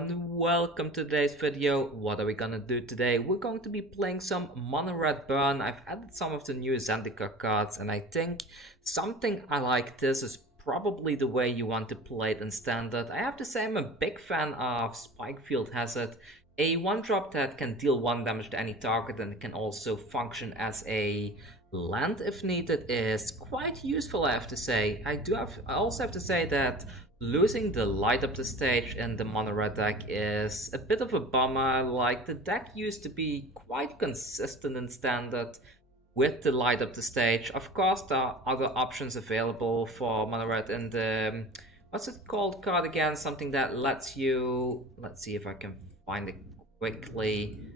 everyone, welcome to today's video. What are we gonna do today? We're going to be playing some Mono Red Burn. I've added some of the new Zendikar cards and I think something I like this is probably the way you want to play it in Standard. I have to say I'm a big fan of Spikefield Hazard, a 1-drop that can deal 1 damage to any target and can also function as a land if needed is quite useful, I have to say. I also have to say that losing the light up the stage in the mono red deck is a bit of a bummer. Like, the deck used to be quite consistent in Standard with the light up the stage. Of course, there are other options available for mono red in the what's it called card again? Something that lets you, let's see if I can find it quickly.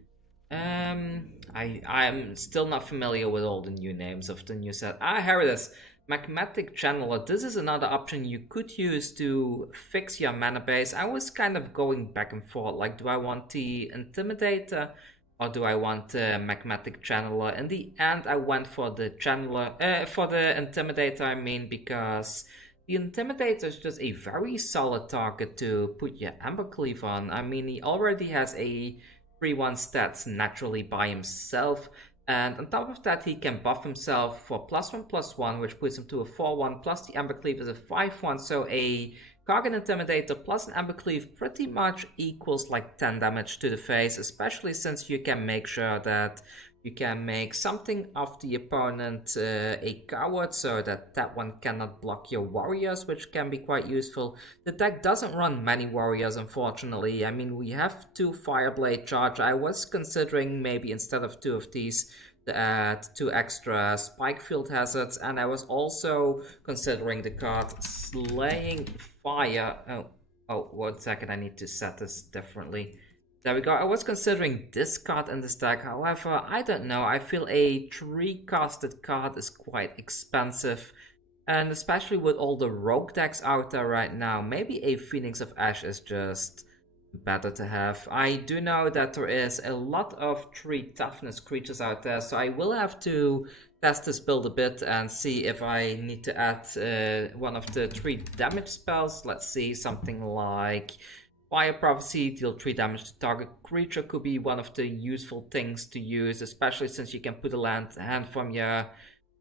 I'm still not familiar with all the new names of the new set. Here it is. Magmatic Channeler. This is another option you could use to fix your mana base. I was kind of going back and forth, like, do I want the Intimidator or do I want the Magmatic Channeler? In the end, I went for the Channeler, for the Intimidator, I mean, because the Intimidator is just a very solid target to put your Embercleave on. I mean, he already has a 3-1 stats naturally by himself. And on top of that, he can buff himself for +1/+1, which puts him to a 4-1, plus the Embercleave is a 5-1, so a Kargan Intimidator plus an Embercleave pretty much equals like 10 damage to the face, especially since you can make sure that you can make something of the opponent a coward, so that that one cannot block your warriors, which can be quite useful. The deck doesn't run many warriors, unfortunately. I mean, we have 2 Fireblade Charge. I was considering maybe instead of 2 of these to add 2 extra Spikefield Hazards, and I was also considering the card Slaying Fire. Oh, 1 second, I need to set this differently. There we go. I was considering this card in this deck. However, I don't know. I feel a 3-casted card is quite expensive. And especially with all the rogue decks out there right now, maybe a Phoenix of Ash is just better to have. I do know that there is a lot of 3 toughness creatures out there, so I will have to test this build a bit and see if I need to add one of the 3 damage spells. Let's see, something like Fire Prophecy, deal 3 damage to target creature could be one of the useful things to use, especially since you can put a hand from your...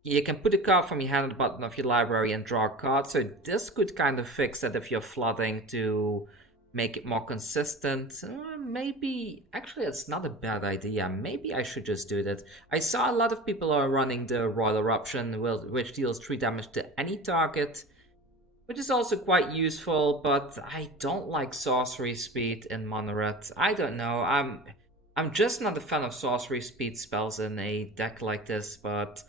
You can put a card from your hand at the bottom of your library and draw a card, so this could kind of fix that if you're flooding to make it more consistent. Maybe... Actually, it's not a bad idea. Maybe I should just do that. I saw a lot of people are running the Royal Eruption, which deals 3 damage to any target, which is also quite useful, but I don't like sorcery speed in mono red. I don't know, I'm just not a fan of sorcery speed spells in a deck like this, but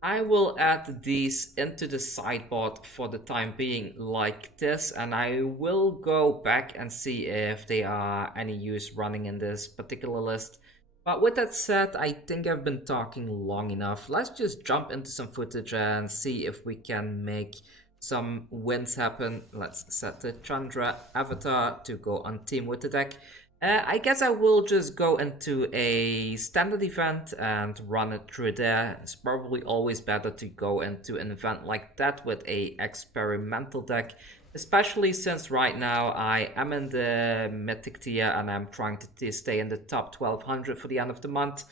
I will add these into the sideboard for the time being like this, and I will go back and see if they are any use running in this particular list. But with that said, I think I've been talking long enough. Let's just jump into some footage and see if we can make some wins happen. Let's set the Chandra avatar to go on team with the deck. I guess I will just go into a standard event and run it through there. It's probably always better to go into an event like that with a experimental deck, especially since right now I am in the mythic tier and I'm trying to stay in the top 1200 for the end of the month.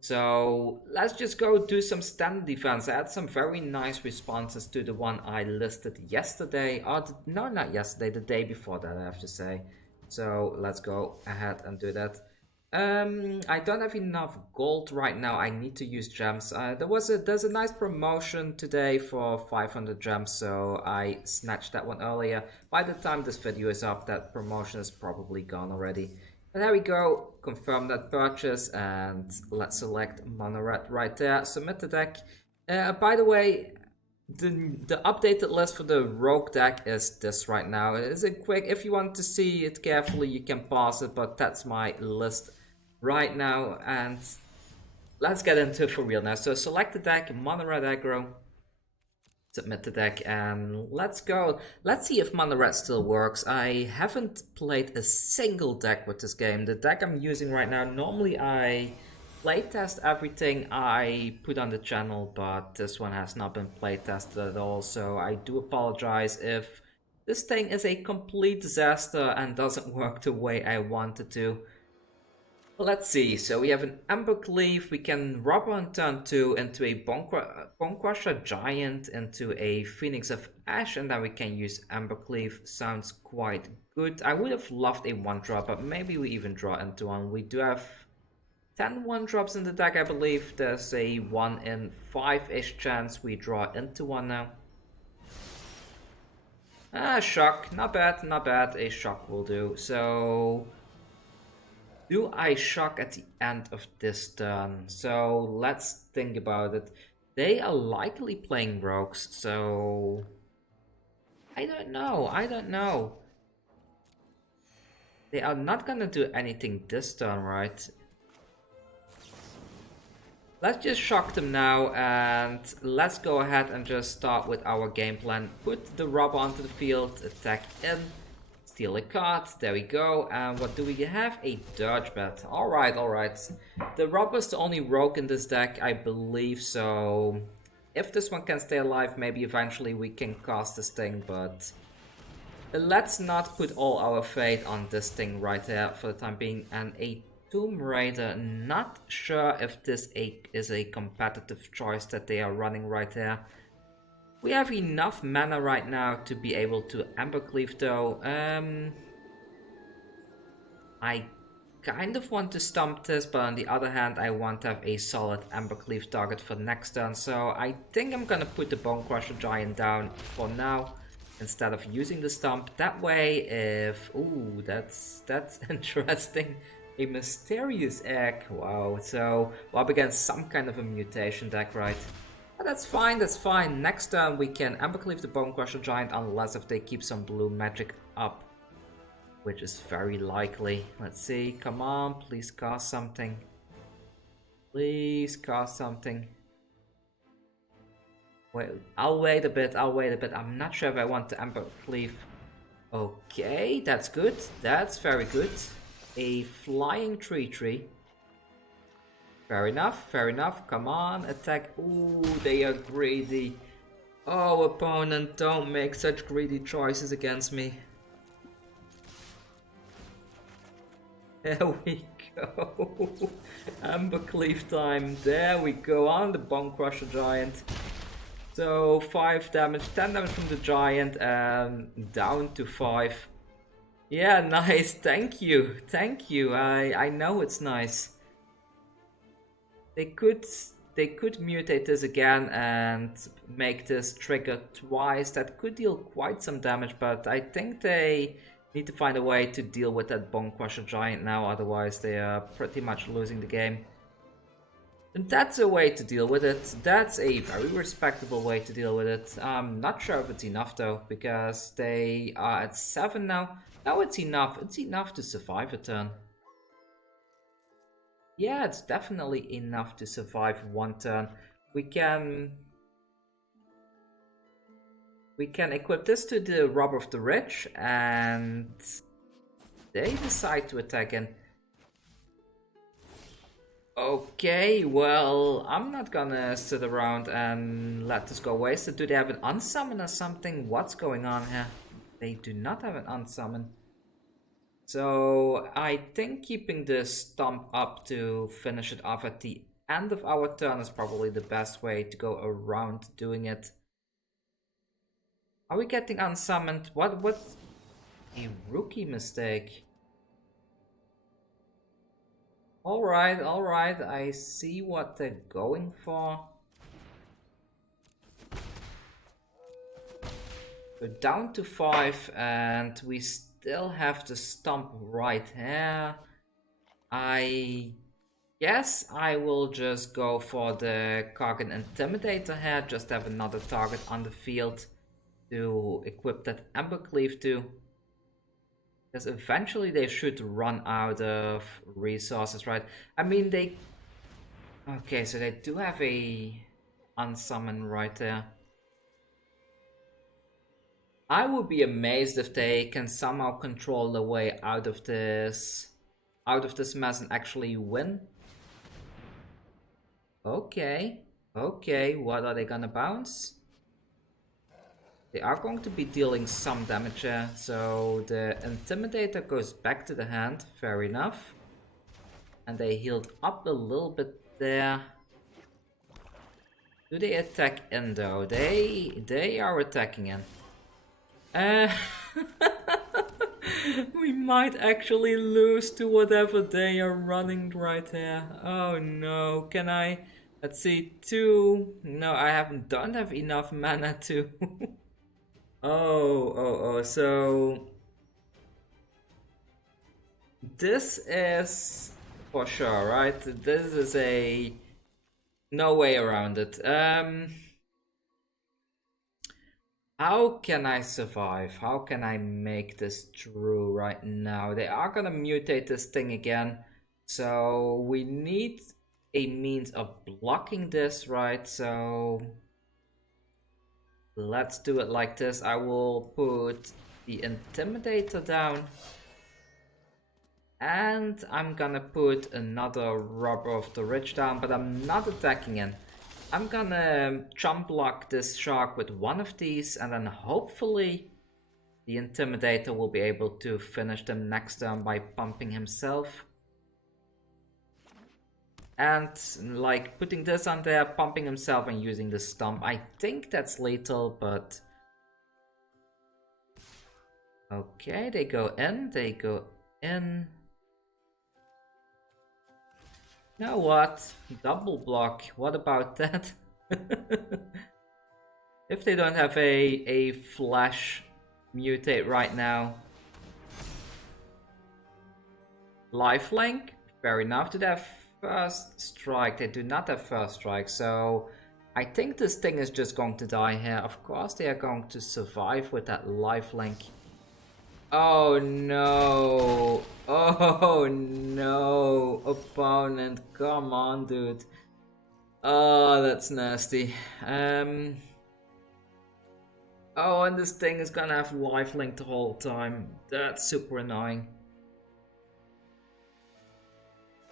So let's just go do some standard events. I had some very nice responses to the one I listed yesterday. No, not yesterday, the day before that, I have to say. So let's go ahead and do that. I don't have enough gold right now. I need to use gems. There's a nice promotion today for 500 gems, so I snatched that one earlier. By the time this video is up, that promotion is probably gone already. But there we go, confirm that purchase, and let's select mono red right there, submit the deck. By the way, the updated list for the rogue deck is this right now. It is a quick, if you want to see it carefully you can pause it, but that's my list right now, and let's get into it for real now. So select the deck, mono red aggro, submit the deck, and let's go. Let's see if mono red still works. I haven't played a single deck with this game. The deck I'm using right now, normally I playtest everything I put on the channel, but this one has not been playtested at all, so I do apologize if This thing is a complete disaster and doesn't work the way I wanted to. Let's see, so we have an Ember Cleave, we can Rubber on turn 2 into a Bone Crusher Giant, into a Phoenix of Ash, and then we can use Ember Cleave. Sounds quite good. I would have loved a 1-drop, but maybe we even draw into one. We do have 10 1-drops in the deck, I believe. There's a 1 in 5-ish chance we draw into one now. Shock, not bad, not bad. A Shock will do. So do I Shock at the end of this turn? So let's think about it. They are likely playing Rogues, so I don't know. They are not gonna do anything this turn, right? Let's just shock them now, and let's go ahead and just start with our game plan. Put the Rubber onto the field, attack in, steal a card, there we go. And what do we have? A Dirge Bet. Alright, alright. The Rubber's the only rogue in this deck, I believe, so if this one can stay alive, maybe eventually we can cast this thing, but let's not put all our fate on this thing right there for the time being. And a Tomb Raider, not sure if this is a competitive choice that they are running right there. We have enough mana right now to be able to Ember Cleave though. I kind of want to stomp this, but on the other hand I want to have a solid Ember Cleave target for next turn. So I think I'm gonna put the Bone Crusher Giant down for now, instead of using the stomp. That way, if... ooh, that's interesting. A Mysterious Egg, wow. So, we're up against some kind of a mutation deck, right? But that's fine, that's fine. Next turn we can Ember Cleave the Bone Crusher Giant, unless if they keep some blue magic up, which is very likely. Let's see, come on, please cast something. Please cast something. Wait, I'll wait a bit, I'm not sure if I want to Ember Cleave. Okay, that's good, that's very good. A Flying Tree. Fair enough, come on, attack. Ooh, they are greedy. Oh, opponent, don't make such greedy choices against me. There we go. Ember Cleave time, there we go, on the Bone Crusher Giant. So 5 damage, 10 damage from the Giant, and down to 5. Yeah, nice, thank you. I know it's nice. They could mutate this again and make this trigger twice. That could deal quite some damage, but I think they need to find a way to deal with that Bone Crusher Giant now, otherwise they are pretty much losing the game. And that's a way to deal with it. That's a very respectable way to deal with it. I'm not sure if it's enough though, because they are at 7 now. No, it's enough. It's enough to survive a turn. Yeah, it's definitely enough to survive one turn. We can equip this to the Rob of the Rich, and they decide to attack in. Okay, well, I'm not gonna sit around and let this go wasted. Do they have an unsummon or something? What's going on here? They do not have an unsummon. So I think keeping this stomp up to finish it off at the end of our turn is probably the best way to go around doing it. Are we getting unsummoned? What's a rookie mistake? Alright, I see what they're going for. We're down to 5 and we still have to stomp right here. I guess I will just go for the Kargan Intimidator here, just have another target on the field to equip that Ember Cleave to. Because eventually they should run out of resources, right? I mean, they... okay, so they do have a unsummon right there. I would be amazed if they can somehow control the way out of this mess and actually win. Okay, what are they gonna bounce? They are going to be dealing some damage here, so the Intimidator goes back to the hand, fair enough. And they healed up a little bit there. Do they attack in though? They are attacking in. We might actually lose to whatever they are running right here. Oh no, can I? Let's see, 2. No, don't have enough mana to. So this is for sure, right? This is a no way around it. How can I survive? How can I make this true right now? They are gonna mutate this thing again. So we need a means of blocking this, right? So let's do it like this. I will put the Intimidator down. And I'm gonna put another Robber of the Rich down, but I'm not attacking it. I'm gonna jump block this shark with one of these, and then hopefully the Intimidator will be able to finish them next turn by pumping himself. And like putting this on there, pumping himself and using the stomp. I think that's lethal, but... Okay, they go in, they go in. You know what? Double block. What about that? If they don't have a flash mutate right now. Lifelink? Fair enough. Do they have first strike? They do not have first strike, so I think this thing is just going to die here. Of course they are going to survive with that lifelink. Oh no! Oh no! Opponent, come on, dude. Oh, that's nasty. Oh, and this thing is gonna have lifelink the whole time. That's super annoying.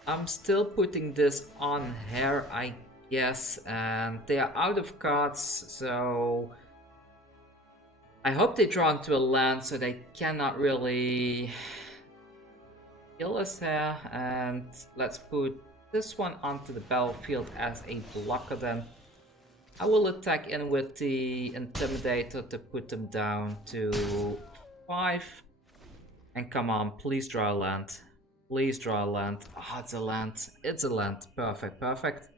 I'm still putting this on here, I guess, and they are out of cards, so... I hope they draw into a land so they cannot really kill us here. And let's put this one onto the battlefield as a blocker then. I will attack in with the Intimidator to put them down to 5. And come on, please draw a land. Please draw a land. Oh, it's a land. It's a land. Perfect, perfect.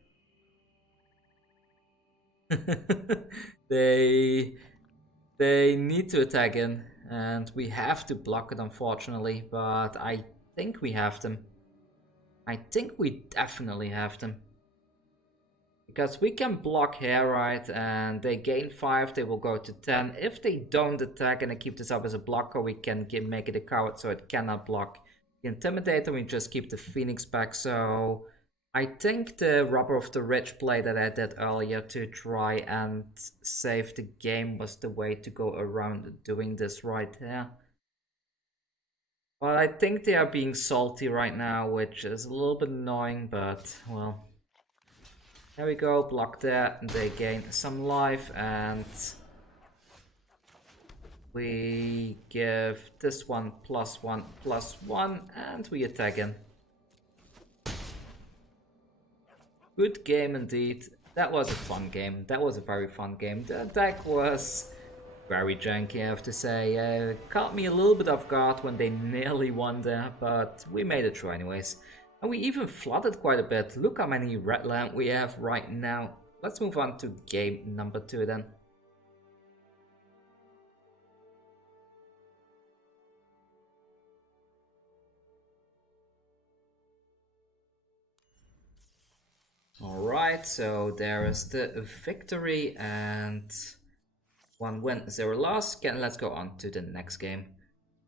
They need to attack in, and we have to block it, unfortunately, but I think we have them. I think we definitely have them. Because we can block here, right, and they gain 5, they will go to 10. If they don't attack and I keep this up as a blocker, we can make it a coward so it cannot block the Intimidator. We just keep the Phoenix back, so... I think the Robber of the Rich play that I did earlier to try and save the game was the way to go around doing this right here. But I think they are being salty right now, which is a little bit annoying, but well. There we go, block that, and they gain some life, and we give this one +1/+1, and we attack in. Good game indeed. That was a fun game. That was a very fun game. The deck was very janky, I have to say. Caught me a little bit off guard when they nearly won there, but we made it through anyways. And we even flooded quite a bit. Look how many red land we have right now. Let's move on to game number 2 then. Alright, so there is the victory and 1 win, 0 loss. Again, let's go on to the next game.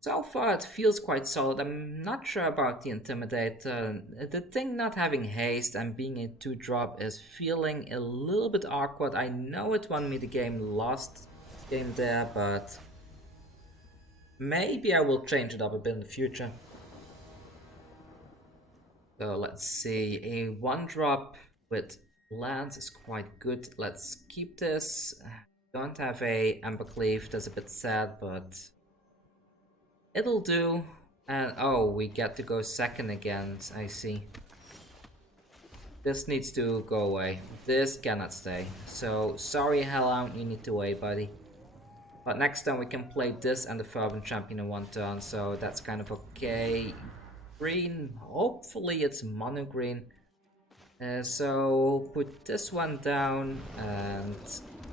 So far it feels quite solid. I'm not sure about the Intimidator. The thing not having haste and being a 2-drop is feeling a little bit awkward. I know it won me the game last game there, but maybe I will change it up a bit in the future. So let's see, a 1-drop with lands is quite good. Let's keep this. Don't have a Amber Cleave, that's a bit sad, but it'll do. And oh, we get to go second again, I see. This needs to go away. This cannot stay. So, sorry Hellhound, you need to wait, buddy. But next time we can play this and the Fervent Champion in one turn, so that's kind of okay. Green, hopefully it's mono green. So put this one down, and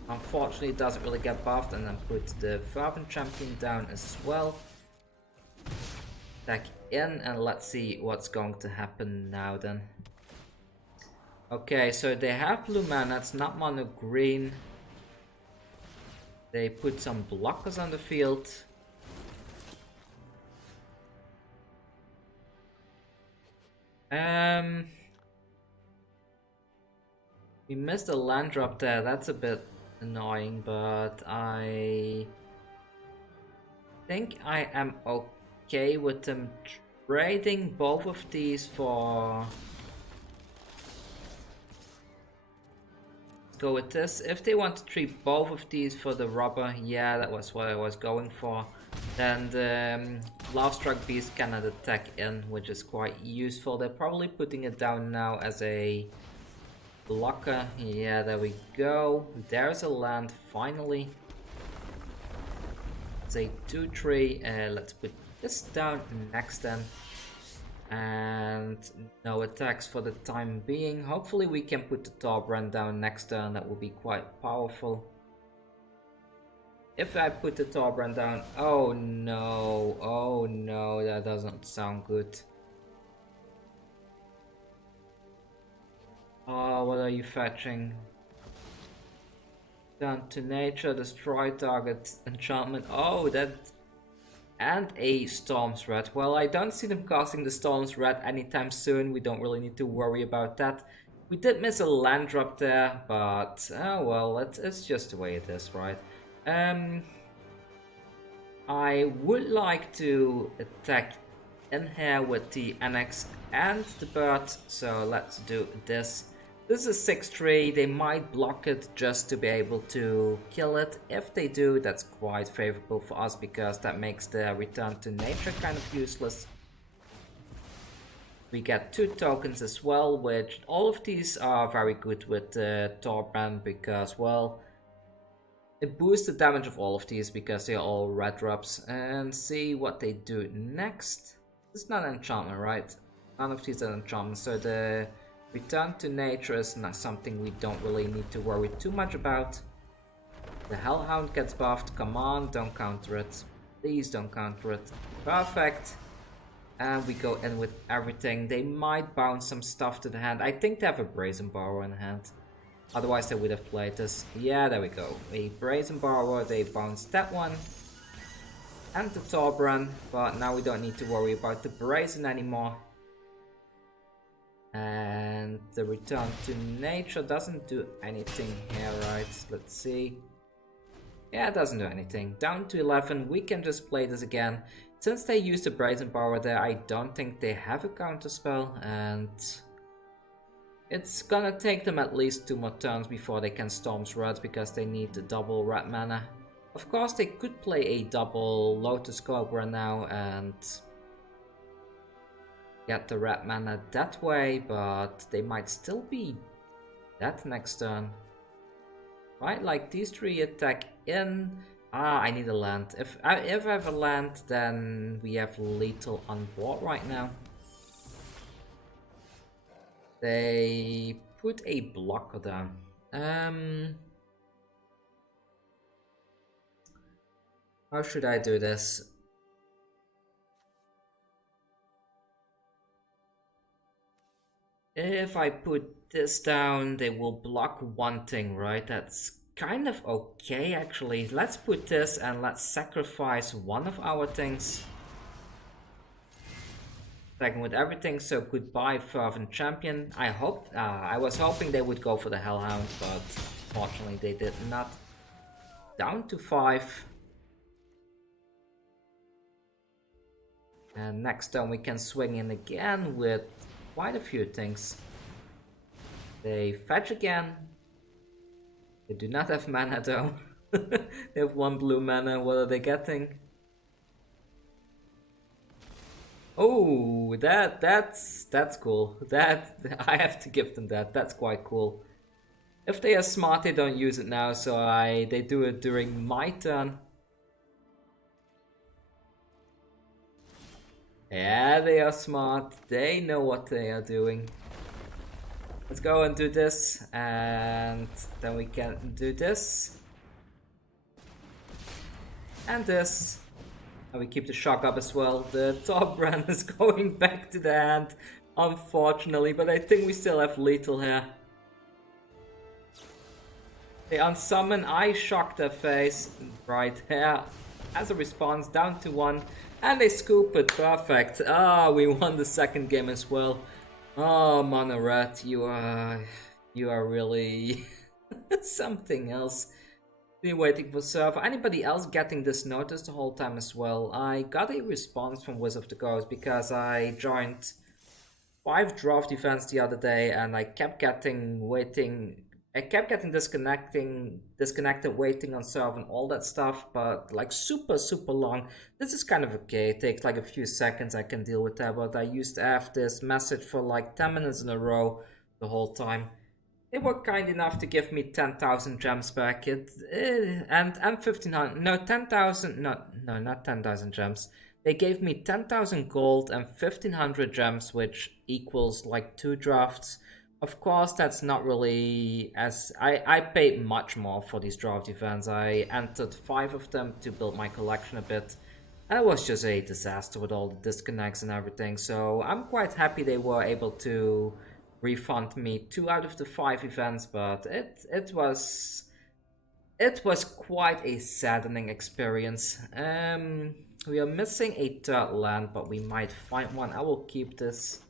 unfortunately it doesn't really get buffed, and then put the Fervent Champion down as well. Back in, and let's see what's going to happen now then. Okay, so they have blue mana, it's not mono green. They put some blockers on the field. We missed a land drop there, that's a bit annoying, but I think I am okay with them trading both of these for... Let's go with this. If they want to treat both of these for the rubber, yeah, that was what I was going for. Then the Lovestruck Beast cannot attack in, which is quite useful. They're probably putting it down now as a blocker. Yeah, there we go. There's a land, finally. It's a 2-3. Let's put this down next then. And no attacks for the time being. Hopefully we can put the Torbrand down next turn. That will be quite powerful. If I put the Torbrand down... Oh no, that doesn't sound good. Oh, what are you fetching? Down to nature, destroy target enchantment. Oh, that... And a Storm's Red. Well, I don't see them casting the Storm's Red anytime soon. We don't really need to worry about that. We did miss a land drop there, but... Oh well, it's just the way it is, right? I would like to attack in here with the NX and the bird, so let's do this. This is 6-3, they might block it just to be able to kill it. If they do, that's quite favorable for us, because that makes the return to nature kind of useless. We get 2 tokens as well, which all of these are very good with Torbrand, because, well, it boosts the damage of all of these because they're all red drops. And see what they do next. It's not an enchantment, right? None of these are enchantments, so the return to nature is not something we don't really need to worry too much about. The Hellhound gets buffed. Come on, don't counter it. Please don't counter it. Perfect. And we go in with everything. They might bounce some stuff to the hand. I think they have a Brazen Borrower in hand. Otherwise they would have played this. Yeah, there we go. A Brazen Borrower, they bounced that one. And the Torbrand, but now we don't need to worry about the Brazen anymore. And the return to nature doesn't do anything here, right? Let's see. Yeah, it doesn't do anything. Down to 11, we can just play this again. Since they used the Brazen Borrower there, I don't think they have a counterspell, and it's gonna take them at least 2 more turns before they can Storm's Red, because they need the double red mana. Of course, they could play a double Lotus Cobra now and get the red mana that way, but they might still be dead next turn. Right, like these 3 attack in. Ah, I need a land. If I have a land, then we have lethal on board right now. They put a blocker down. How should I do this? If I put this down, they will block one thing, right? That's kind of okay, actually. Let's put this and let's sacrifice one of our things. Attacking with everything, so goodbye Fervent Champion. I was hoping they would go for the Hellhound, but fortunately they did not. Down to 5. And next turn we can swing in again with quite a few things. They fetch again. They do not have mana though. They have 1 blue mana, what are they getting? Oh, that's cool. That I have to give them that. That's quite cool. If they are smart, they don't use it now, so they do it during my turn. Yeah, they are smart. They know what they are doing. Let's go and do this, and then we can do this. And this. And we keep the shock up as well. The top brand is going back to the hand, unfortunately, but I think we still have lethal here. They unsummon, I shock their face right here. As a response, down to 1, and they scoop it, perfect. Ah, we won the second game as well. Oh, Mono Red, you are really something else. Been waiting for server. Anybody else getting this notice the whole time as well? I got a response from Wizard of the Coast because I joined 5 draft events the other day and I kept getting disconnected, waiting on server and all that stuff, but like super long. This is kind of okay, it takes like a few seconds, I can deal with that, but I used to have this message for like 10 minutes in a row the whole time. They were kind enough to give me 10,000 gems back. And 1,500. No, 10,000. No, not 10,000 gems. They gave me 10,000 gold and 1,500 gems, which equals like 2 drafts. Of course, that's not really as I paid much more for these draft events. I entered 5 of them to build my collection a bit. And it was just a disaster with all the disconnects and everything. So I'm quite happy they were able to refund me 2 out of the 5 events, but it was quite a saddening experience. We are missing a 3rd land, but we might find one. I will keep this.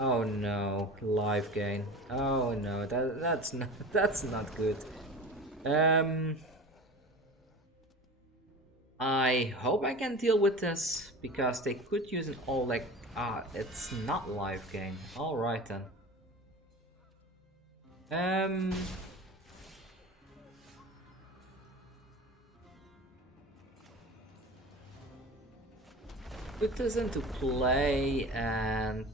Oh no, life gain. Oh no, that's not good. I hope I can deal with this because they could use an all like it's not live game. Alright then. Put this into play and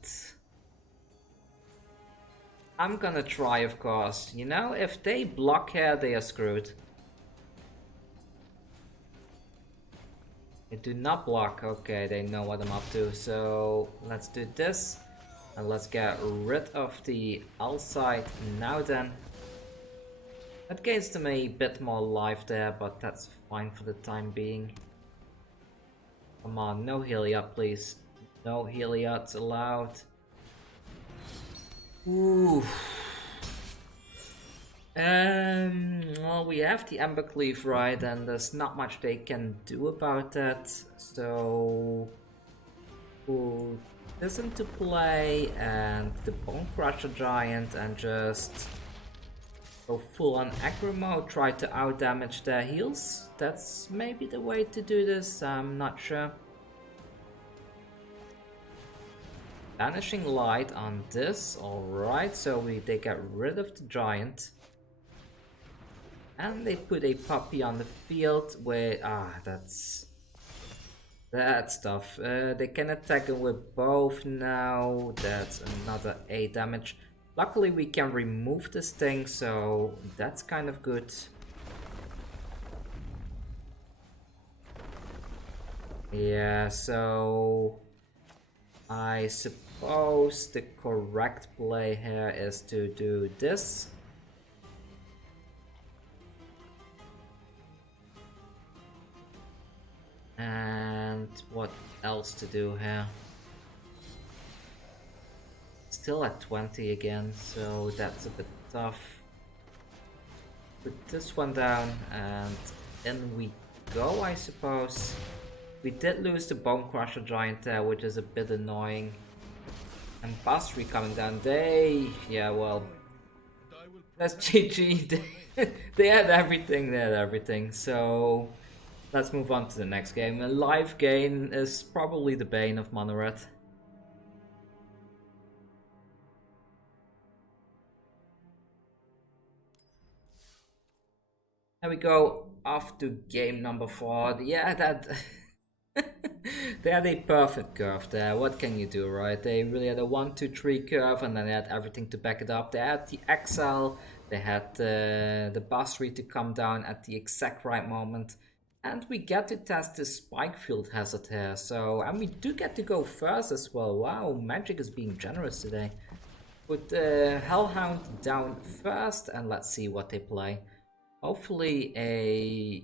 I'm gonna try, of course. You know, if they block here, they are screwed. They do not block. Okay, they know what I'm up to. So let's do this. And let's get rid of the L side now then. That gains them a bit more life there, but that's fine for the time being. Come on, no Heliod please. No Heliods allowed. Ooh. Well, we have the Embercleave, right, and there's not much they can do about that. So, put this into play and the Bone Crusher Giant and just go full on aggro mode, try to outdamage their heals. That's maybe the way to do this, I'm not sure. Vanishing Light on this, alright, so they get rid of the Giant. And they put a puppy on the field where that's tough. They can attack him with both now. That's another 8 damage. Luckily we can remove this thing, so that's kind of good. Yeah, so I suppose the correct play here is to do this. And what else to do here? Still at 20 again, so that's a bit tough. Put this one down and in we go, I suppose. We did lose the Bone Crusher Giant there, which is a bit annoying. And Basri coming down, yeah, well, that's GG. They had everything, so let's move on to the next game. A live gain is probably the bane of Monored. There we go. Off to game number 4. Yeah, that they had a perfect curve there. What can you do, right? They really had a 1-2-3 curve, and then they had everything to back it up. They had the exile, they had the Basri to come down at the exact right moment. And we get to test the spike field hazard here. So, and we do get to go first as well. Wow, Magic is being generous today. Put Hellhound down first, and let's see what they play. Hopefully a...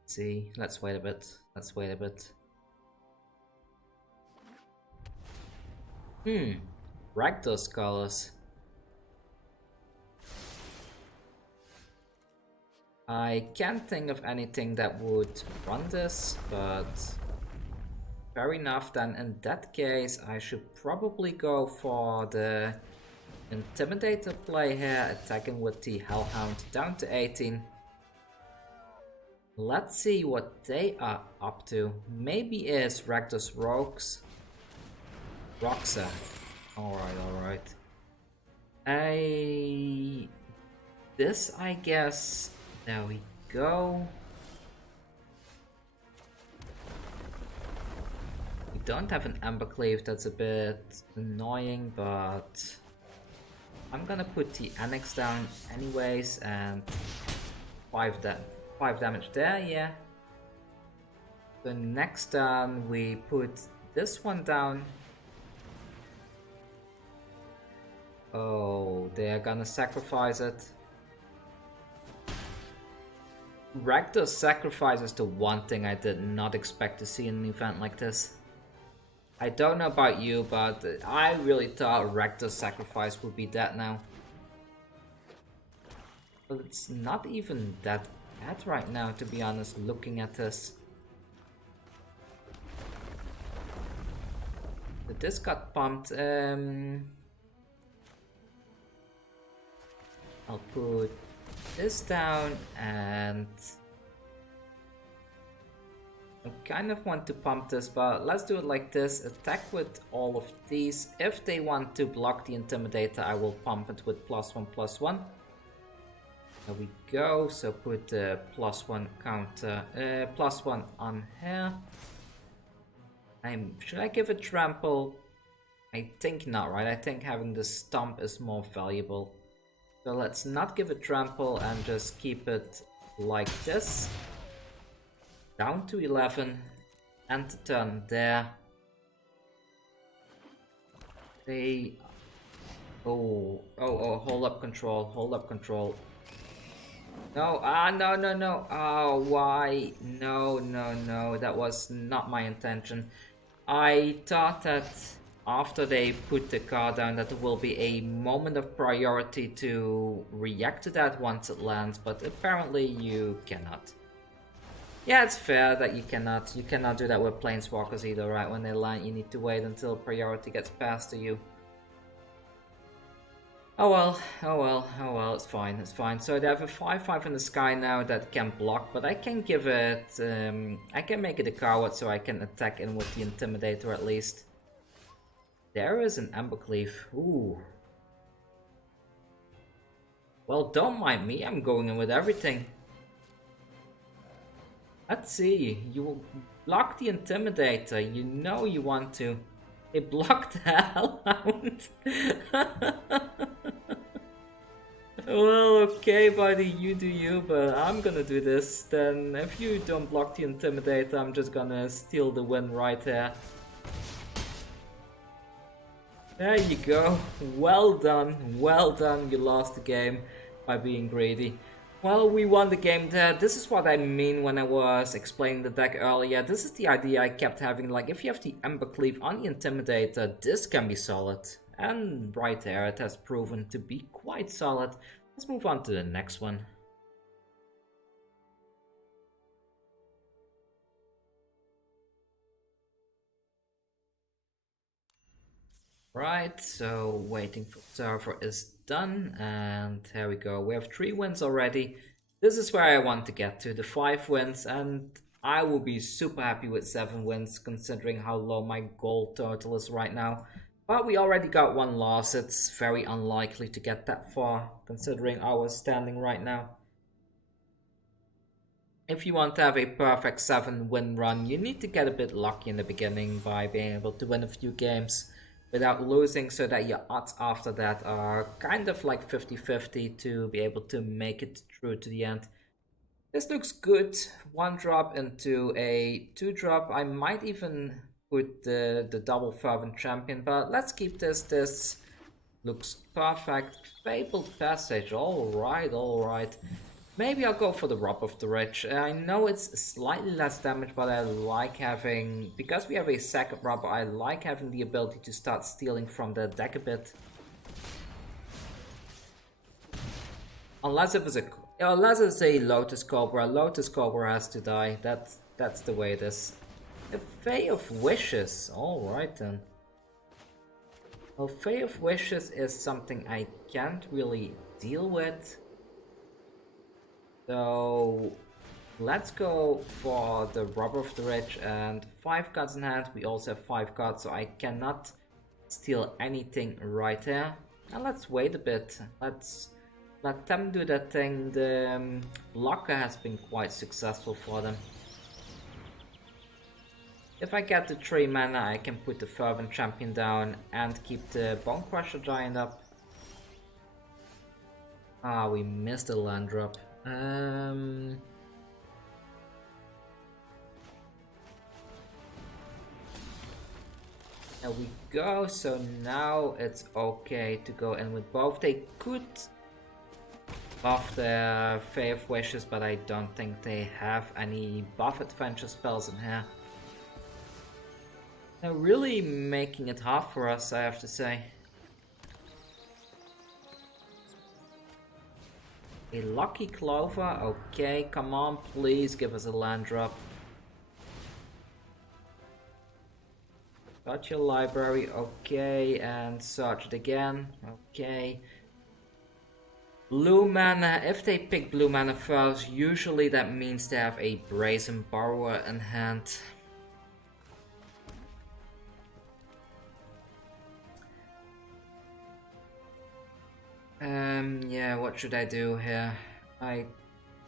Let's see, let's wait a bit. Let's wait a bit. Rakdos colors. I can't think of anything that would run this, but fair enough. Then in that case, I should probably go for the Intimidator play here, attacking with the Hellhound down to 18. Let's see what they are up to. Maybe it's Rakdos Rogues. Roxa. Alright. This, I guess. There we go. We don't have an Embercleave, that's a bit annoying, but I'm gonna put the Annex down anyways, and 5 damage there, yeah. The next turn we put this one down. Oh, they are gonna sacrifice it. Rakdos sacrifice is the one thing I did not expect to see in an event like this. I don't know about you, but I really thought Rakdos sacrifice would be dead now. But it's not even that bad right now, to be honest, looking at this. But this got pumped. I'll put this down, and I kind of want to pump this, but let's do it like this. Attack with all of these. If they want to block the Intimidator, I will pump it with +1/+1. There we go. So put the +1 counter, +1 on here. Should I give it trample? I think not, right? I think having the stomp is more valuable. So let's not give it trample and just keep it like this. Down to 11. End the turn there. They... Oh, hold up control, hold up control. No, no. Oh, why? No, that was not my intention. I thought that after they put the card down that there will be a moment of priority to react to that once it lands, but apparently you cannot. Yeah, it's fair that you cannot do that with Planeswalkers either, right? When they land, you need to wait until priority gets passed to you. Oh well, it's fine. So they have a 5/5 in the sky now that can block, but I can give it, I can make it a coward so I can attack in with the Intimidator at least. There is an Embercleave. Ooh. Well, don't mind me, I'm going in with everything. Let's see, you will block the Intimidator, you know you want to. They blocked the Hellhound. Well, okay buddy, you do you, but I'm gonna do this. Then if you don't block the Intimidator, I'm just gonna steal the win right here. There you go. Well done, you lost the game by being greedy. Well, we won the game there. This is what I mean when I was explaining the deck earlier. This is the idea I kept having, like if you have the Embercleave on the Intimidator, this can be solid. And right there, it has proven to be quite solid. Let's move on to the next one. Right, so waiting for server is done, and here we go. We have 3 wins already. This is where I want to get to, the 5 wins, and I will be super happy with 7 wins considering how low my goal total is right now. But we already got one loss. It's very unlikely to get that far, considering our standing right now. If you want to have a perfect 7-win run, you need to get a bit lucky in the beginning by being able to win a few games without losing, so that your odds after that are kind of like 50-50 to be able to make it through to the end. This looks good. 1 drop into a 2 drop. I might even put the double Fervent Champion, but let's keep this. This looks perfect. Fabled Passage. Alright. Maybe I'll go for the Rob of the Rich. I know it's slightly less damage, but I like having... Because we have a second Rob, I like having the ability to start stealing from the deck a bit. Unless it's a Lotus Cobra. Lotus Cobra has to die. That's the way it is. A Fae of Wishes. Alright then. Well, Fae of Wishes is something I can't really deal with. So let's go for the Robber of the Rich and 5 cards in hand. We also have 5 cards, so I cannot steal anything right here. And let's wait a bit. Let's let them do that thing. The blocker has been quite successful for them. If I get the 3 mana, I can put the Fervent Champion down and keep the Bone Crusher Giant up. Ah, we missed the land drop. There we go. So now it's okay to go in with both. They could buff the Fae of Wishes, but I don't think they have any buff adventure spells in here. They're really making it hard for us, I have to say. A Lucky Clover, okay, come on, please give us a land drop. Got your library, okay, and search it again, okay. Blue mana, if they pick blue mana first, usually that means they have a Brazen Borrower in hand. Yeah, what should I do here? I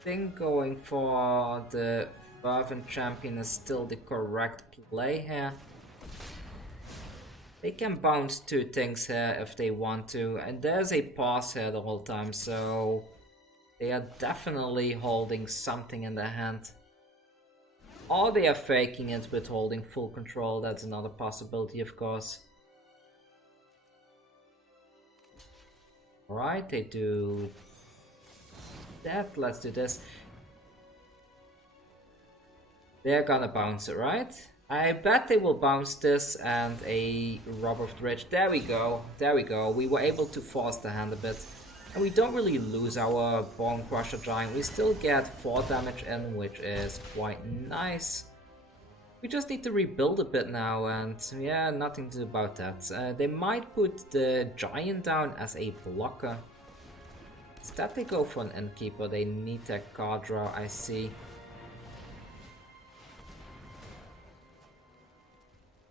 think going for the Fervent Champion is still the correct play here. They can bounce 2 things here if they want to, and there's a pause here the whole time, so they are definitely holding something in their hand. Or they are faking it with holding full control, that's another possibility of course. Alright, they do that, let's do this. They're gonna bounce it, right? I bet they will bounce this and a Robber of the Rich. There we go, there we go. We were able to force the hand a bit. And we don't really lose our Bone Crusher Giant. We still get 4 damage in, which is quite nice. We just need to rebuild a bit now, and yeah, nothing to do about that. They might put the Giant down as a blocker. Instead they go for an Innkeeper, they need their card draw, I see.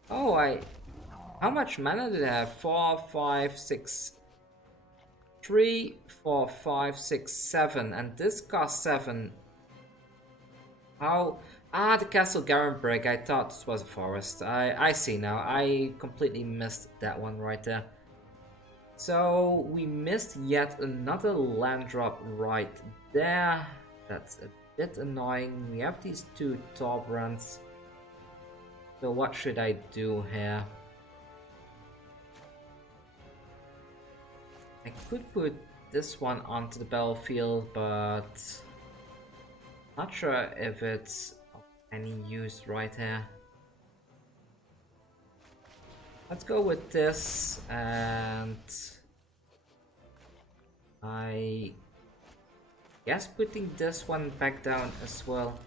Oh, how much mana do they have? 4, 5, 6... 3, 4, 5, 6, 7, and this costs 7. How... Ah, the Castle Garenbrig. I thought this was a forest. I see now. I completely missed that one right there. So we missed yet another land drop right there. That's a bit annoying. We have these 2 Torbrants. So what should I do here? I could put this one onto the battlefield, but not sure if it's any use right here. Let's go with this, and I guess putting this one back down as well.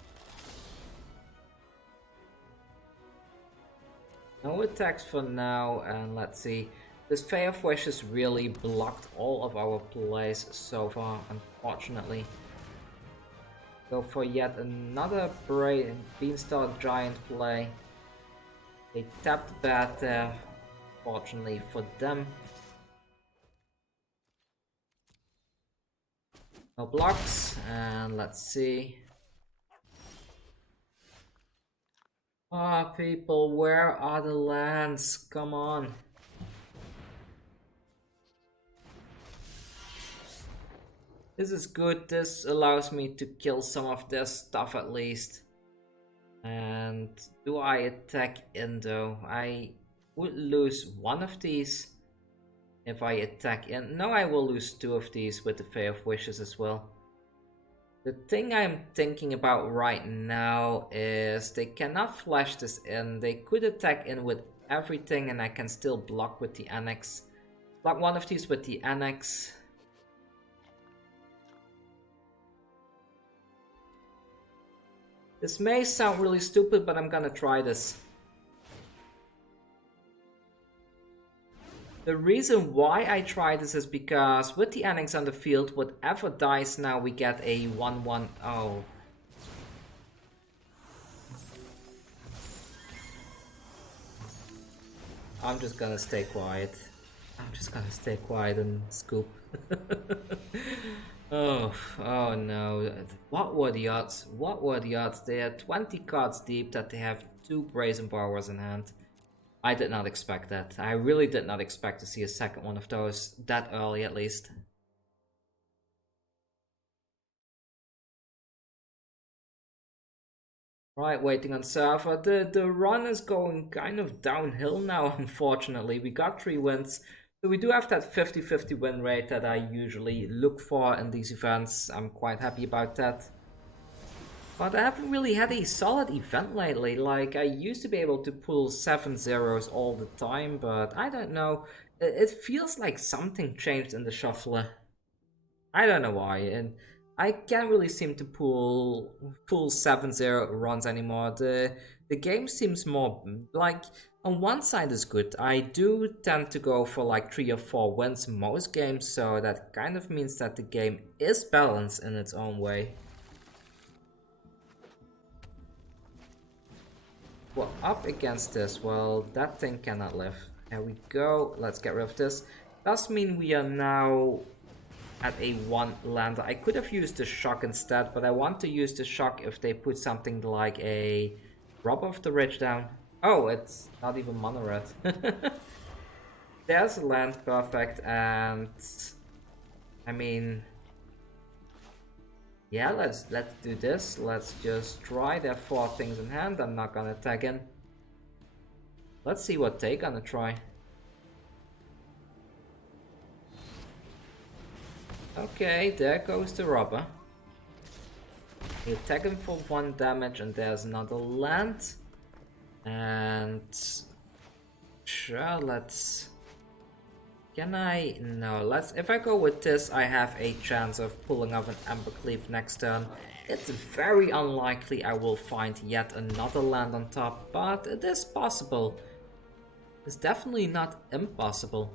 No attacks for now, and let's see. This Fae of Wishes really blocked all of our plays so far, unfortunately. Go for yet another Beanstalk Giant play. They tapped that there. fortunately for them. No blocks, and let's see. Ah, people, where are the lands? Come on. This is good. This allows me to kill some of their stuff at least. And do I attack in though? I would lose one of these if I attack in. No, I will lose two of these with the Fae of Wishes as well. The thing I'm thinking about right now is they cannot flash this in. They could attack in with everything and I can still block with the Annex. Block one of these with the Annex. This may sound really stupid, but I'm gonna try this. The reason why I try this is because with the Annex on the field, whatever dies now, we get a 1-1. Oh. I'm just gonna stay quiet. I'm just gonna stay quiet and scoop. Oh no. What were the odds? What were the odds? They are 20 cards deep that they have 2 Brazen Borrowers in hand. I did not expect that. I really did not expect to see a second one of those that early at least. Right, waiting on server. The run is going kind of downhill now, unfortunately. We got 3 wins. So we do have that 50-50 win rate that I usually look for in these events. I'm quite happy about that. But I haven't really had a solid event lately. Like, I used to be able to pull 7 zeros all the time, but I don't know. It feels like something changed in the shuffler. I don't know why, and I can't really seem to pull 7-0 runs anymore. The game seems more like, on one side is good. I do tend to go for like 3 or 4 wins most games, so that kind of means that the game is balanced in its own way. Well, up against this, well, that thing cannot live. There we go, let's get rid of this. Does mean we are now at a 1 lander. I could have used the shock instead, but I want to use the shock if they put something like a Rob of the Ridge down. Oh, it's not even mono red. There's a land, perfect, and I mean, yeah, let's do this. Let's just try. There are 4 things in hand. I'm not gonna tag in. Let's see what they're gonna try. Okay, there goes the robber. You attack him for 1 damage and there's another land. And sure, let's... Can I? No, let's... If I go with this, I have a chance of pulling off an Embercleave next turn. It's very unlikely I will find yet another land on top, but it is possible. It's definitely not impossible.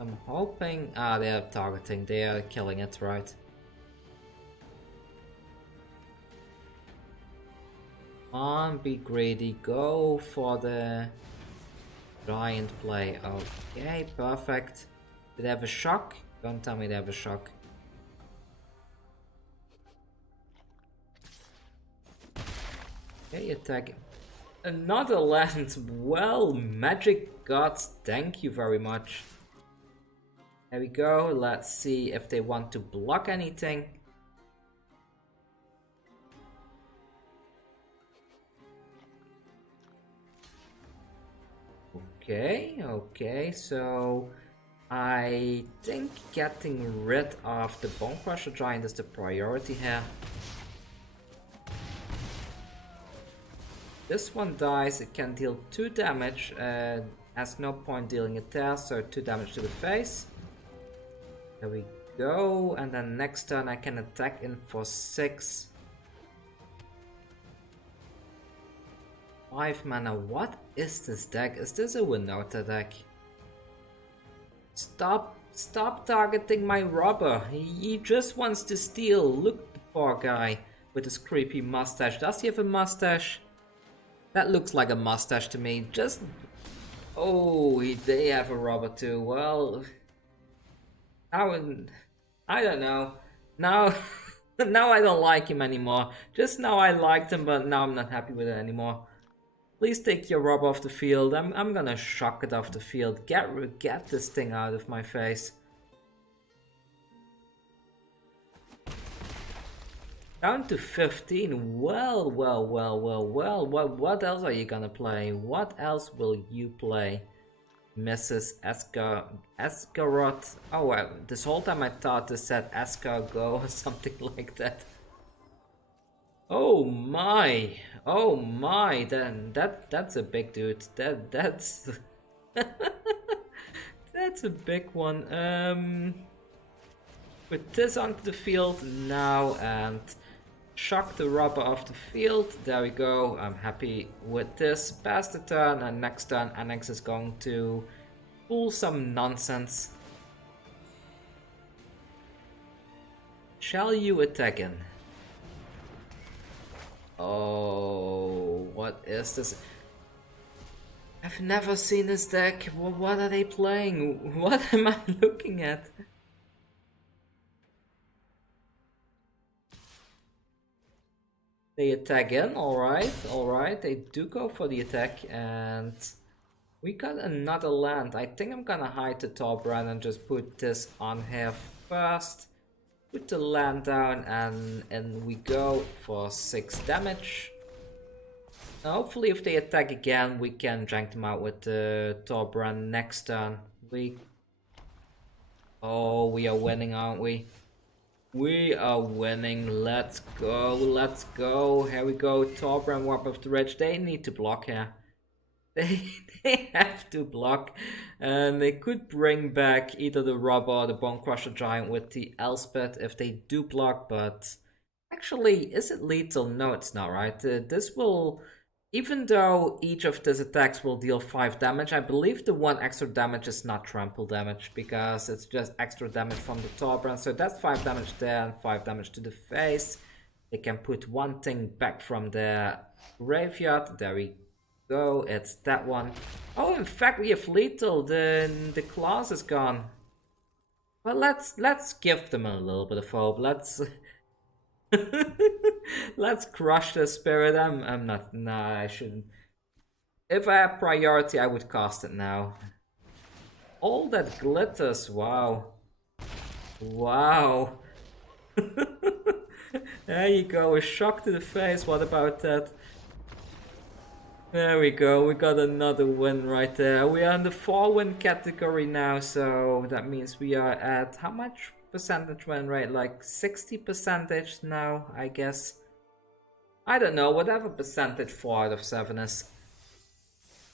I'm hoping... Ah, they are targeting. They are killing it, right? Come on, be greedy. Go for the giant play. Okay, perfect. Did they have a shock? Don't tell me they have a shock. Okay, attack. Another land. Well, magic gods, thank you very much. There we go. Let's see if they want to block anything. Okay, so I think getting rid of the Bone Crusher Giant is the priority here. This one dies, it can deal 2 damage, has no point dealing it there, so 2 damage to the face. There we go, and then next turn I can attack in for 6. 5 mana, what is this deck? Is this a Winota deck? Stop targeting my robber, he just wants to steal. Look, the poor guy with his creepy mustache. Does he have a mustache? That looks like a mustache to me, just... Oh, they have a robber too. Well, I don't know. Now, now I don't like him anymore. Just now I liked him, but now I'm not happy with it anymore. Please take your robber off the field. I'm gonna shock it off the field. Get this thing out of my face. Down to 15. Well. What else are you gonna play? What else will you play? Mrs. Escarot. Oh, well, this whole time I thought this said escargot or something like that. Oh my! Oh my! Then that's a big dude. That's that's a big one. Put this onto the field now and shock the robber off the field. There we go. I'm happy with this. Pass the turn, and next turn Annex is going to pull some nonsense. Shall you attack in? Oh, what is this? I've never seen this deck. What are they playing? What am I looking at? They attack in, alright, they do go for the attack, and we got another land. I think I'm gonna hide the top red and just put this on here first. Put the land down, and we go for 6 damage. Now, hopefully if they attack again, we can jank them out with the top brand next turn. Oh, we are winning, aren't we? We are winning. Let's go. Let's go. Here we go. Torbrand, Warp of the Ridge. They need to block here. They have to block. And they could bring back either the Robber or the Bone Crusher Giant with the Elspeth if they do block. But actually, is it lethal? No, it's not, right? This will... Even though each of these attacks will deal 5 damage, I believe the 1 extra damage is not trample damage, because it's just extra damage from the Torbrand. So that's 5 damage there and 5 damage to the face. They can put one thing back from their graveyard. There we go, it's that one. Oh, in fact, we have lethal. The class is gone. Well, let's give them a little bit of hope. Let's crush the spirit. I'm not. Nah, I shouldn't. If I have priority, I would cast it now. All that glitters. Wow. Wow. There you go. A shock to the face. What about that? There we go. We got another win right there. We are in the 4-win category now, so that means we are at how much? Percentage win rate, like 60% now, I guess. I don't know, whatever percentage 4 out of 7 is.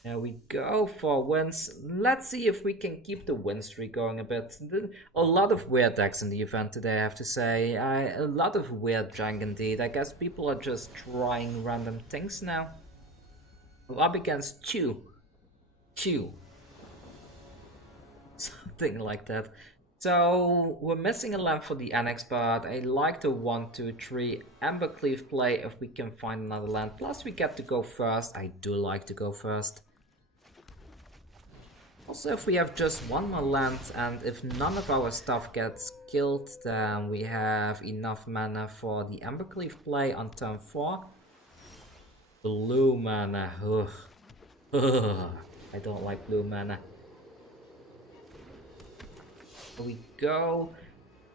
There we go, 4 wins. Let's see if we can keep the win streak going a bit. A lot of weird decks in the event today, I have to say. A lot of weird jank indeed. I guess people are just trying random things now. We're up against two. Something like that. So we're missing a land for the annex, but I like the 1, 2, 3 Embercleave play if we can find another land. Plus we get to go first. I do like to go first. Also, if we have just 1 more land and if none of our stuff gets killed, then we have enough mana for the Embercleave play on turn 4. Blue mana. Ugh. Ugh. I don't like blue mana. Here we go.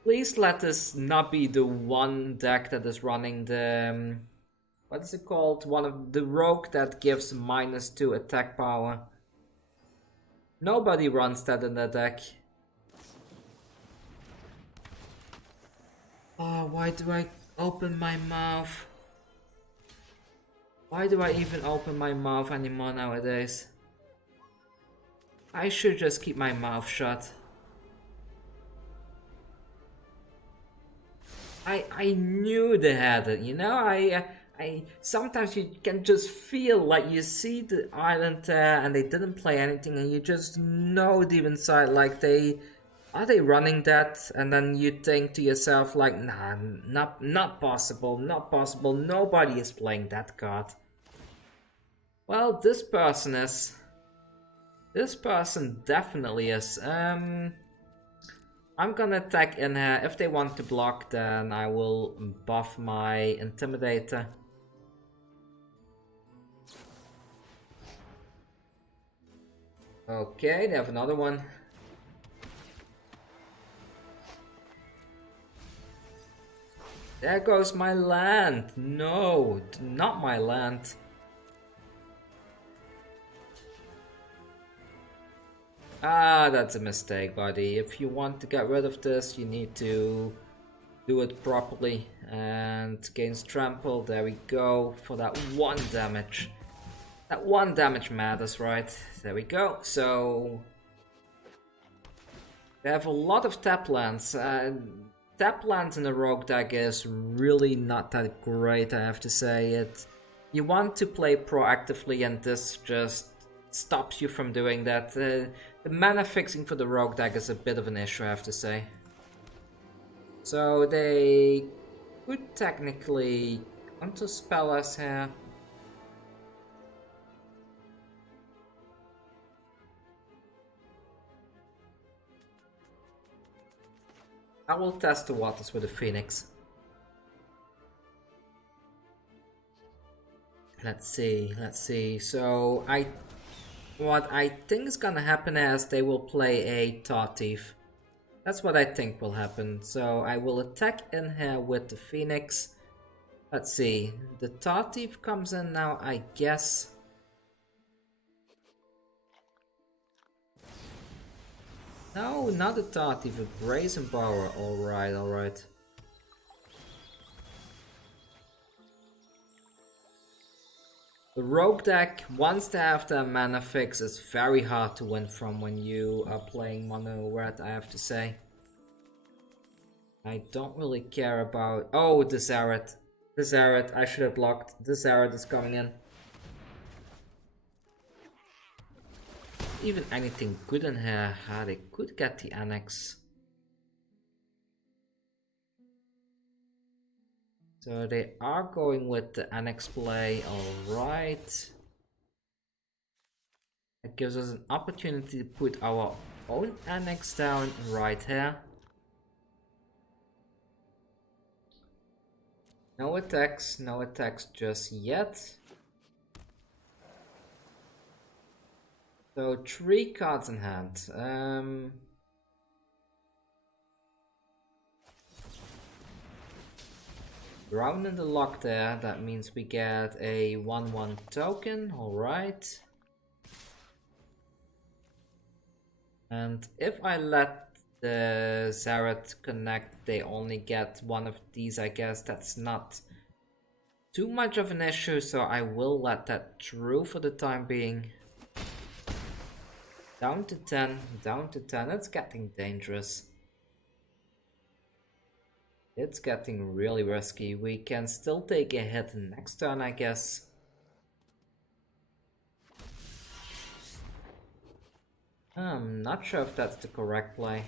Please let this not be the one deck that is running the... what is it called? One of the rogue that gives -2 attack power. Nobody runs that in their deck. Oh, why do I open my mouth? Why do I even open my mouth anymore nowadays? I should just keep my mouth shut. I knew they had it, you know. I sometimes you can just feel like you see the island there and they didn't play anything, and you just know deep inside like are they running that, and then you think to yourself like, nah, not possible, nobody is playing that card. Well, this person is. This person definitely is. I'm gonna attack in here. If they want to block, then I will buff my Intimidator. Okay, they have another one. There goes my land. No, not my land. Ah, that's a mistake, buddy. If you want to get rid of this, you need to do it properly. And gains trample. There we go for that 1 damage. That 1 damage matters, right? There we go. So they have a lot of tap lands. Tap lands in the rogue deck is really not that great, I have to say. You want to play proactively, and this just stops you from doing that. The mana fixing for the rogue deck is a bit of an issue, I have to say. So they could technically counterspell us here. I will test the waters with the Phoenix. Let's see. So what I think is gonna happen is they will play a Tartif. That's what I think will happen. So I will attack in here with the Phoenix. Let's see. The Tartif comes in now, I guess. No, not a Tartif, a Brazen Bower. Alright. The rogue deck, once they have their mana fix, is very hard to win from when you are playing mono red, I have to say. I don't really care about... Oh, the Zerath. The Zerath, I should have blocked. The Zerath is coming in. Even anything good in here. They could get the Annex. So they are going with the Annex play, alright. It gives us an opportunity to put our own Annex down right here. No attacks just yet. So 3 cards in hand. Round in the lock there, that means we get a 1/1 token, alright. And if I let the Zerath connect, they only get one of these, I guess. That's not too much of an issue, so I will let that through for the time being. Down to 10, it's getting dangerous. It's getting really risky. We can still take a hit next turn, I guess. I'm not sure if that's the correct play.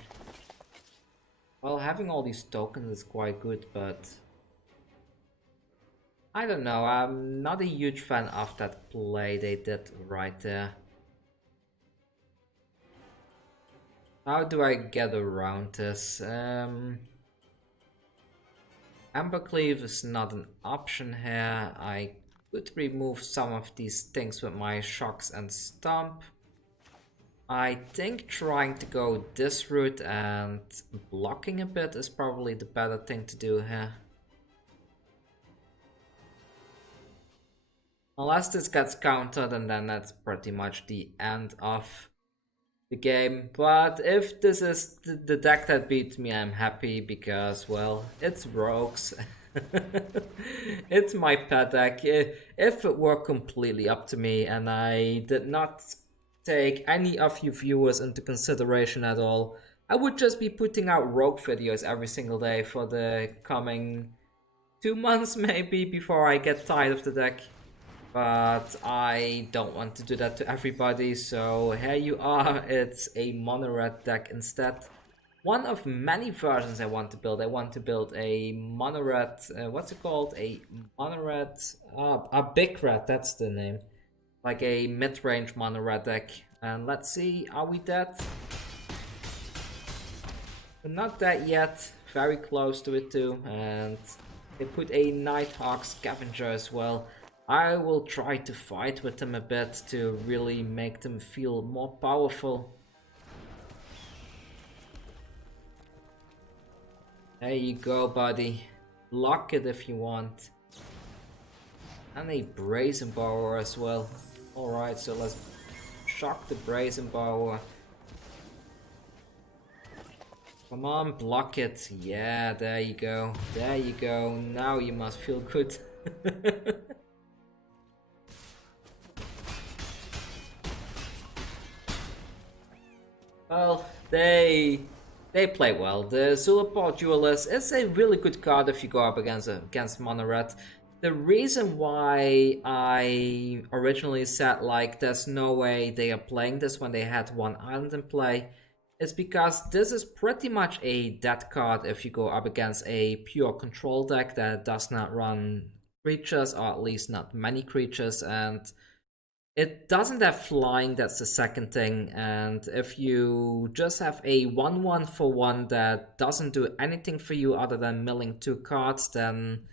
Well, having all these tokens is quite good, but... I don't know, I'm not a huge fan of that play they did right there. How do I get around this? Embercleave is not an option here. I could remove some of these things with my shocks and stomp. I think trying to go this route and blocking a bit is probably the better thing to do here. Unless this gets countered, and then that's pretty much the end of the game. But if this is the deck that beats me, I'm happy because, well, it's rogues. It's my pet deck. If it were completely up to me and I did not take any of you viewers into consideration at all, I would just be putting out rogue videos every single day for the coming 2 months maybe before I get tired of the deck. But I don't want to do that to everybody, so here you are. It's a mono red deck instead. One of many versions I want to build. I want to build a mono red, what's it called? A mono red, a big red, that's the name. Like a mid-range mono red deck. And let's see, are we dead? We're not dead yet, very close to it too, and they put a Nighthawk Scavenger as well. I will try to fight with them a bit to really make them feel more powerful. There you go, buddy. Block it if you want. And a Brazen Borrower as well. Alright, so let's shock the Brazen Borrower. Come on, block it. Yeah, there you go. There you go. Now you must feel good. Well, they play well. The Zulaport Duelist is a really good card if you go up against Mono Red. The reason why I originally said like there's no way they are playing this when they had one island in play is because this is pretty much a dead card if you go up against a pure control deck that does not run creatures, or at least not many creatures, and it doesn't have flying, that's the second thing, and if you just have a 1/1 for 1 that doesn't do anything for you other than milling 2 cards, then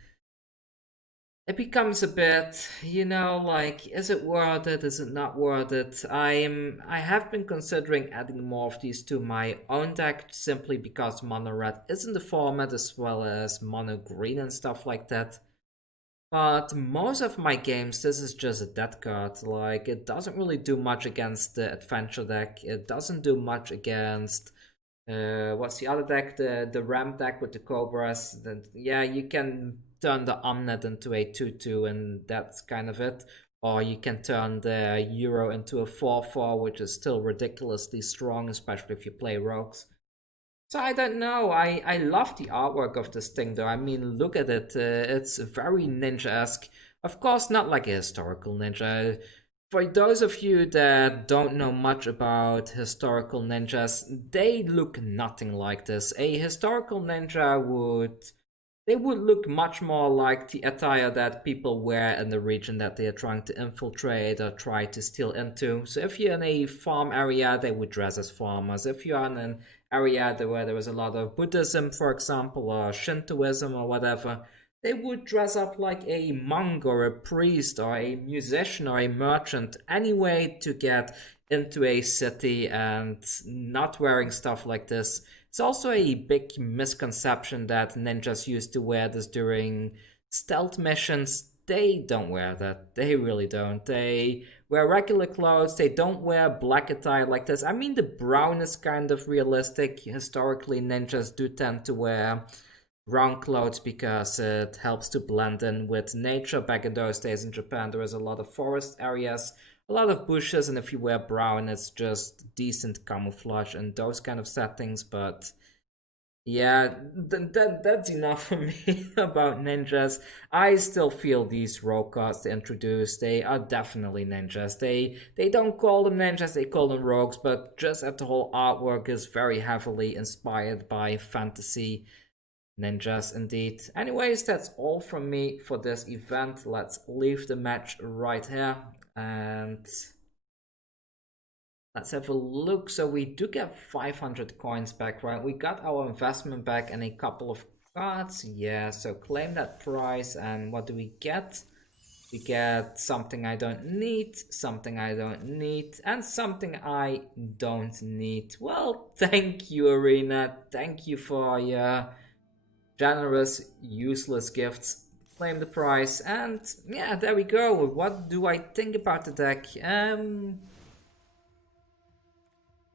it becomes a bit, you know, like, is it worth it, is it not worth it? I have been considering adding more of these to my own deck, simply because Mono Red is in the format as well as Mono Green and stuff like that. But most of my games, this is just a dead card. Like, it doesn't really do much against the adventure deck. It doesn't do much against what's the other deck? The Ram deck with the Cobras. Then yeah, you can turn the Omnet into a 2/2 and that's kind of it. Or you can turn the Euro into a 4/4, which is still ridiculously strong, especially if you play rogues. So I don't know, I love the artwork of this thing though. I mean, look at it, it's very ninja-esque. Of course, not like a historical ninja. For those of you that don't know much about historical ninjas, they look nothing like this. A historical ninja would look much more like the attire that people wear in the region that they are trying to infiltrate or try to steal into. So if you're in a farm area, they would dress as farmers. If you're in an area where there was a lot of Buddhism, for example, or Shintoism or whatever, they would dress up like a monk or a priest or a musician or a merchant, any way to get into a city, and not wearing stuff like this. It's also a big misconception that ninjas used to wear this during stealth missions. They don't wear that. They really don't. They wear regular clothes. They don't wear black attire like this. I mean, the brown is kind of realistic. Historically, ninjas do tend to wear brown clothes because it helps to blend in with nature. Back in those days in Japan, there was a lot of forest areas, a lot of bushes, and if you wear brown, it's just decent camouflage in those kind of settings. But yeah, that's enough for me about ninjas. I still feel these rogue cards they introduced, they are definitely ninjas. They don't call them ninjas, they call them rogues, but just that the whole artwork is very heavily inspired by fantasy ninjas indeed. Anyways, that's all from me for this event. Let's leave the match right here and let's have a look. So we do get 500 coins back, right? We got our investment back and a couple of cards. Yeah, so claim that price, and what do we get? We get something I don't need, something I don't need, and something I don't need. Well, thank you, Arena. Thank you for your generous, useless gifts. Claim the price, and yeah, there we go. What do I think about the deck?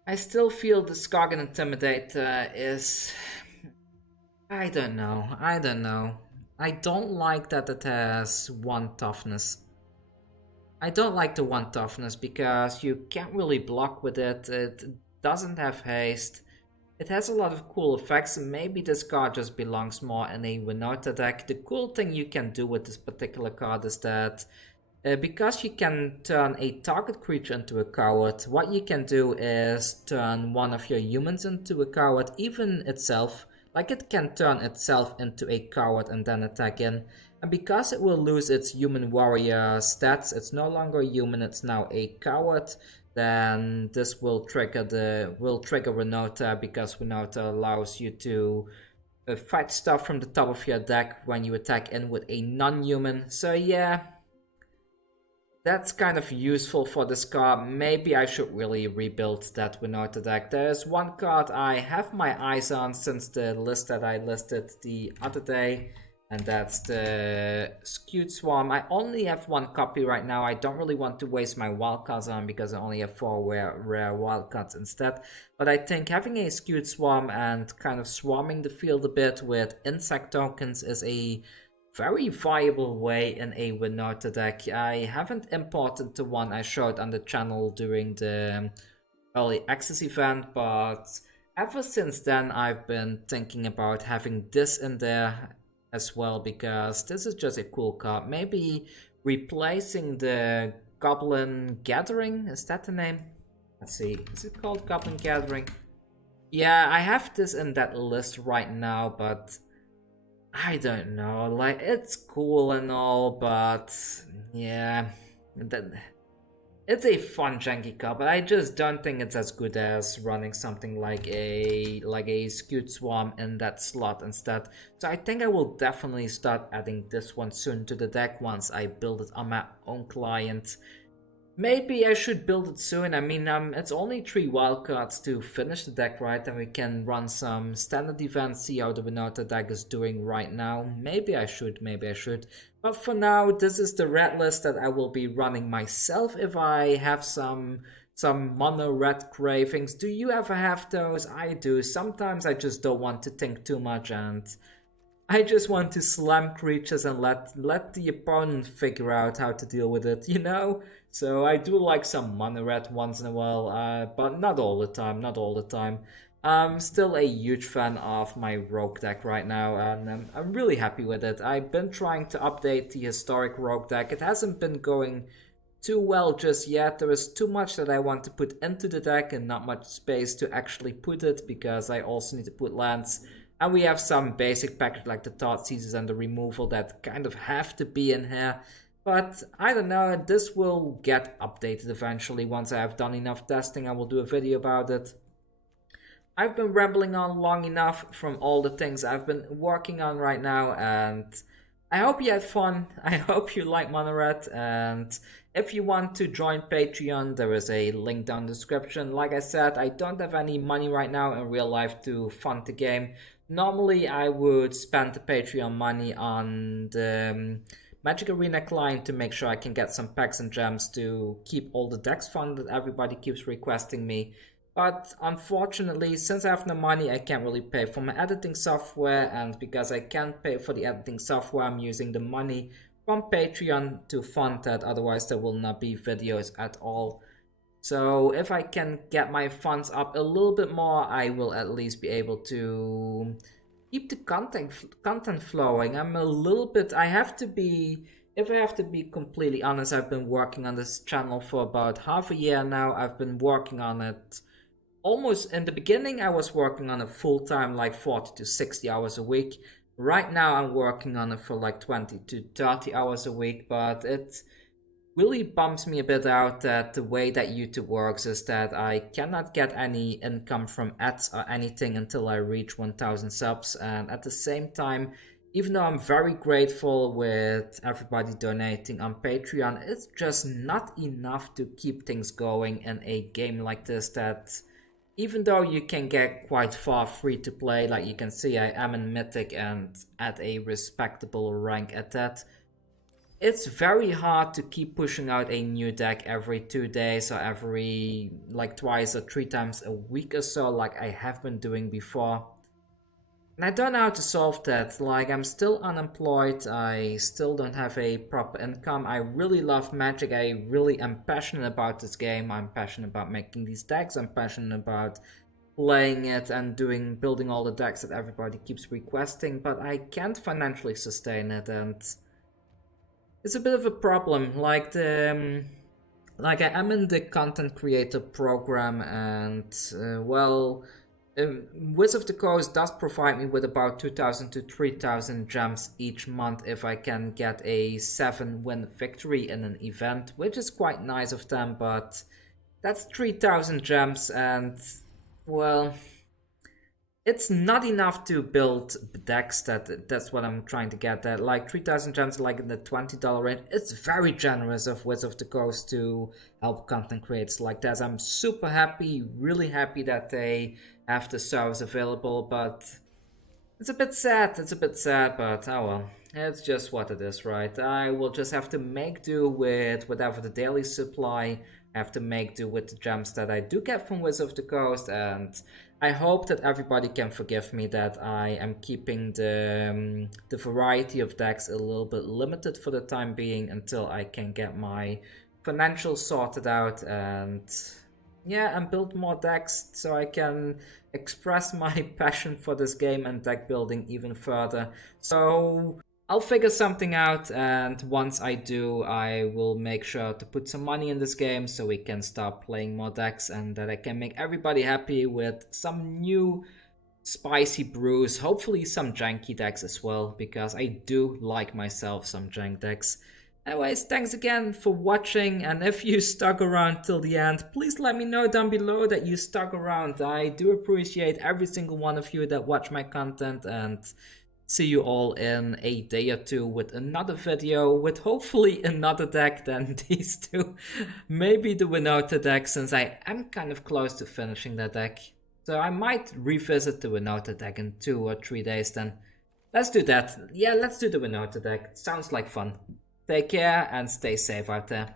I still feel the Kargan Intimidator is... I don't know. I don't like that it has 1 toughness. I don't like the 1 toughness because you can't really block with it. It doesn't have haste. It has a lot of cool effects, and maybe this card just belongs more in a Winota deck. The cool thing you can do with this particular card is that because you can turn a target creature into a coward, what you can do is turn one of your humans into a coward, even itself. Like, it can turn itself into a coward and then attack in. And because it will lose its human warrior stats, it's no longer human, it's now a coward. then this will trigger Renota, because Renota allows you to fight stuff from the top of your deck when you attack in with a non-human. So yeah, that's kind of useful for this card. Maybe I should really rebuild that Renota deck. There's one card I have my eyes on since the list that I listed the other day, and that's the Skewed Swarm. I only have one copy right now. I don't really want to waste my wildcards on, because I only have 4 rare wildcards instead. But I think having a Skewed Swarm and kind of swarming the field a bit with insect tokens is a very viable way in a Renota deck. I haven't imported the one I showed on the channel during the early access event, but ever since then I've been thinking about having this in there as well, because this is just a cool card. Maybe replacing the Goblin Gathering, is that the name? Let's see, is it called Goblin Gathering? Yeah, I have this in that list right now, but I don't know, like, it's cool and all, but yeah, it's a fun janky card, but I just don't think it's as good as running something like a Skewed Swarm in that slot instead. So I think I will definitely start adding this one soon to the deck once I build it on my own client. Maybe I should build it soon. I mean, it's only 3 wildcards to finish the deck, right? And we can run some standard events, see how the Renata deck is doing right now. Maybe I should. But for now, this is the red list that I will be running myself if I have some mono red cravings. Do you ever have those? I do. Sometimes I just don't want to think too much, and I just want to slam creatures and let the opponent figure out how to deal with it, you know? So I do like some mono red once in a while, but not all the time, I'm still a huge fan of my rogue deck right now, and I'm really happy with it. I've been trying to update the historic rogue deck. It hasn't been going too well just yet. There is too much that I want to put into the deck and not much space to actually put it, because I also need to put lands. And we have some basic package like the Thought Seizures and the removal that kind of have to be in here. But I don't know, this will get updated eventually. Once I have done enough testing, I will do a video about it. I've been rambling on long enough from all the things I've been working on right now, and I hope you had fun. I hope you like Monored, and if you want to join Patreon, there is a link down in the description. Like I said, I don't have any money right now in real life to fund the game. Normally, I would spend the Patreon money on the Magic Arena client to make sure I can get some packs and gems to keep all the decks fun that everybody keeps requesting me. But unfortunately, since I have no money, I can't really pay for my editing software, and because I can't pay for the editing software, I'm using the money from Patreon to fund that, otherwise there will not be videos at all. So if I can get my funds up a little bit more, I will at least be able to keep the content flowing. I'm a little bit, if I have to be completely honest, I've been working on this channel for about half a year now. I've been working on it almost, in the beginning I was working on it full-time, like 40 to 60 hours a week. Right now I'm working on it for like 20 to 30 hours a week, but it really bums me a bit out that the way that YouTube works is that I cannot get any income from ads or anything until I reach 1000 subs. And at the same time, even though I'm very grateful with everybody donating on Patreon, it's just not enough to keep things going in a game like this, that even though you can get quite far free to play, like you can see I am in Mythic and at a respectable rank at that, it's very hard to keep pushing out a new deck every 2 days or every like twice or 3 times a week or so, like I have been doing before. And I don't know how to solve that. Like, I'm still unemployed, I still don't have a proper income. I really love Magic, I really am passionate about this game, I'm passionate about making these decks, I'm passionate about playing it and building all the decks that everybody keeps requesting, but I can't financially sustain it, and it's a bit of a problem. Like I am in the content creator program, and Wizard of the Coast does provide me with about 2000 to 3000 gems each month if I can get a 7-win victory in an event, which is quite nice of them, but That's 3,000 gems, and well, it's not enough to build decks. That's what I'm trying to get at. Like 3,000 gems, like in the $20 range. It's very generous of Wizard of the Coast to help content creators like that. I'm super happy, really happy that they have the service available, but it's a bit sad. It's a bit sad, but oh well. It's just what it is, right? I will just have to make do with whatever the daily supply. I have to make do with the gems that I do get from Wizard of the Coast, and I hope that everybody can forgive me that I am keeping the variety of decks a little bit limited for the time being until I can get my financials sorted out and yeah, and build more decks so I can express my passion for this game and deck building even further. So I'll figure something out, and once I do, I will make sure to put some money in this game so we can start playing more decks and that I can make everybody happy with some new spicy brews, hopefully some janky decks as well, because I do like myself some jank decks. Anyways, thanks again for watching, and if you stuck around till the end, please let me know down below that you stuck around. I do appreciate every single one of you that watch my content, and see you all in a day or two with another video with hopefully another deck than these two. Maybe the Winota deck, since I am kind of close to finishing that deck. So I might revisit the Winota deck in 2 or 3 days then. Let's do that. Yeah, let's do the Winota deck. Sounds like fun. Take care and stay safe out there.